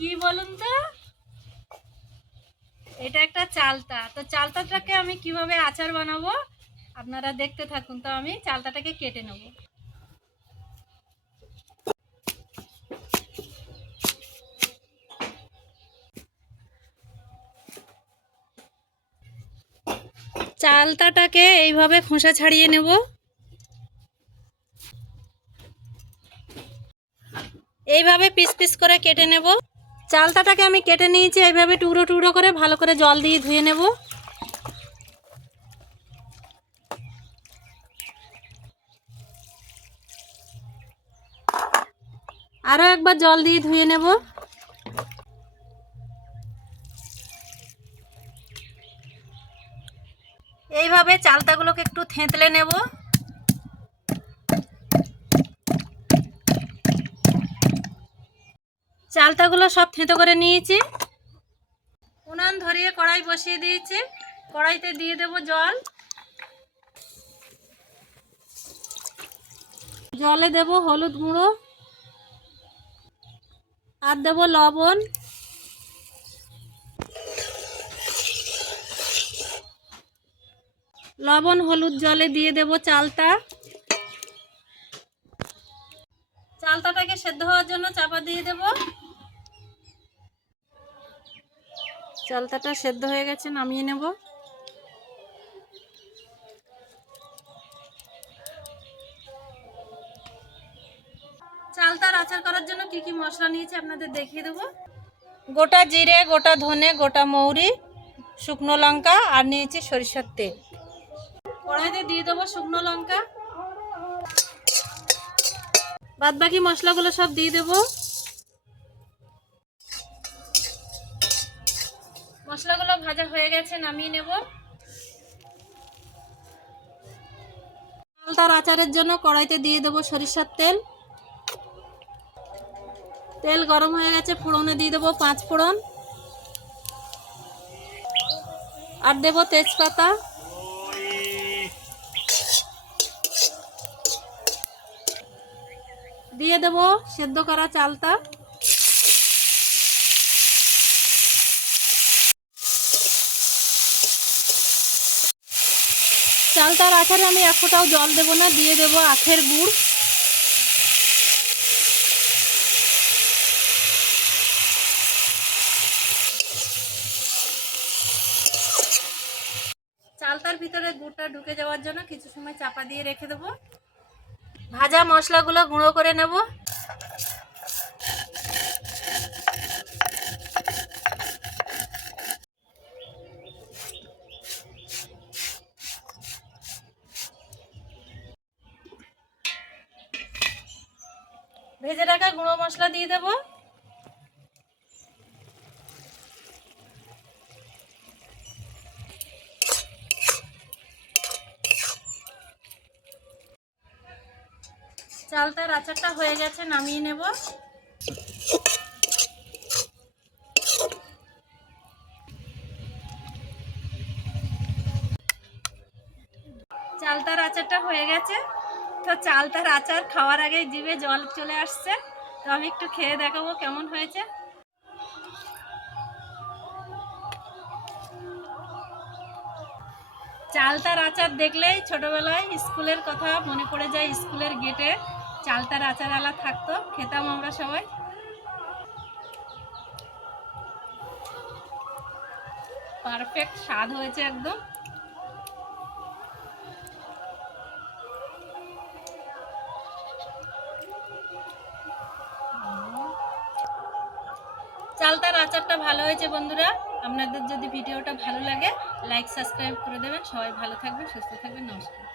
কি বলুন তো, এটা একটা চালতা। তো চালতাটাকে আমি কিভাবে আচার বানাবো আপনারা দেখতে থাকুন। তো আমি চালতাটাকে কেটে নেব। চালতাটাকে এইভাবে খোসা ছাড়িয়ে নেব। এইভাবে পিস পিস করে কেটে নেব। চালতাটাকে আমি কেটে নিয়েছি, এইভাবে টুকরো টুকরো করে ভালো করে জল দিয়ে ধুয়ে নেব। আরও একবার জল দিয়ে ধুয়ে নেব। এইভাবে চালতাগুলোকে একটু থেঁতলে নেব। চালতাগুলো সব থেঁতো করে নিয়েছি। উনান ধরিয়ে কড়াই বসিয়ে দিয়েছি। কড়াইতে দিয়ে দেব জল। জলে দেব হলুদ গুঁড়ো আর দেব লবণ। লবণ হলুদ জলে দিয়ে দেব চালতা। চালতাটাকে সেদ্ধ হওয়ার জন্য চাপা দিয়ে দেব। চালতাটা সেদ্ধ হয়ে গেছে, নামিয়ে নেব। চালতার আচার করার জন্য কি কি মশলা নিয়েছি আপনাদের দেখিয়ে দেবো। গোটা জিরে, গোটা ধনে, গোটা মৌরি, শুকনো লঙ্কা আর নিয়েছি সরিষার তেল। কড়াইতে দিয়ে দেবো শুকনো লঙ্কা। বাদ বাকি মশলাগুলো সব দিয়ে দেবো। মশলাগুলো ভাজা হয়ে গেছে, নামিয়ে নেব। চালতার আচারের জন্য কড়াইতে দিয়ে দেবো সরিষার তেল। তেল গরম হয়ে গেছে, ফোড়নে দিয়ে দেবো 5 ফোড়ন আর দেব তেজপাতা। দিয়ে দেব সেদ্ধ করা চালতা। চালতার আচারে আমি এক ফোঁটাও জল দেবো না, দিয়ে দেব আখের গুড়। চালতার ভিতরে গুড়টা ঢুকে যাওয়ার জন্য কিছু সময় চাপা দিয়ে রেখে দেবো। ভাজা মশলাগুলো গুঁড়ো করে নেব। ভেজে রাখা গুঁড়ো মশলা দিয়ে দেব। চালতার আচারটা হয়ে গেছে, নামিয়ে নেব। চালতার আচারটা হয়ে গেছে। তো চালতার আচার খাওয়ার আগে জিভে জল চলে আসছে। তো আমি একটু খেয়ে দেখাবো কেমন হয়েছে। চালতার আচার দেখলেই ছোটবেলায় স্কুলের কথা মনে পড়ে যায়। স্কুলের গেটে চালতার আচারওয়ালা থাকতো, খেতাম আমরা সবাই। পারফেক্ট স্বাদ হয়েছে একদম। চালতার আচারটা ভালো হয়েছে বন্ধুরা। আপনাদের যদি ভিডিওটা ভালো লাগে লাইক সাবস্ক্রাইব করে দেবেন। সবাই ভালো থাকবেন, সুস্থ থাকবেন। নমস্কার।